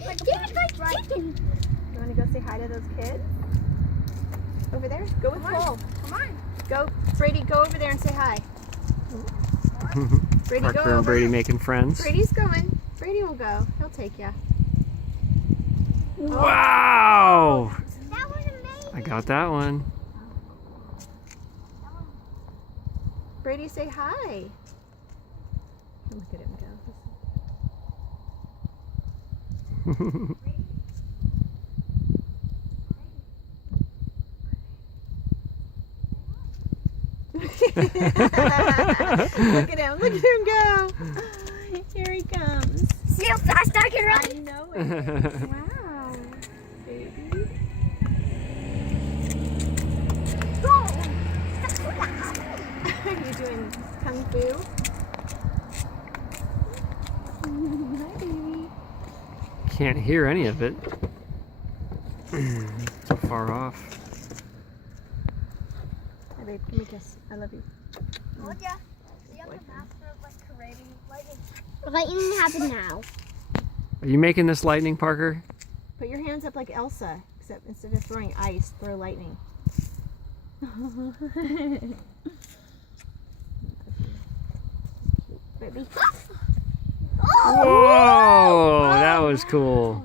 chicken. You want to go say hi to those kids? Over there? Go with Cole. Come on. Go, Brady, go over there and say hi. Brady, go Parker over. and Brady making friends. Brady's going. Brady will go. He'll take you. Wow! That was amazing. I got that one. Brady, say hi. Look at him go. Look at him go. Here he comes. See how fast I can I run? know it. Wow, baby. Are you doing kung fu? Hi, baby. Can't hear any of it. So far off. Hi, babe. Give me a kiss. I love you. Look ya. See how the master of like creating lightning. Lightning happened now. Are you making this lightning, Parker? Put your hands up like Elsa, except instead of throwing ice, throw lightning. Baby. Whoa! That was cool.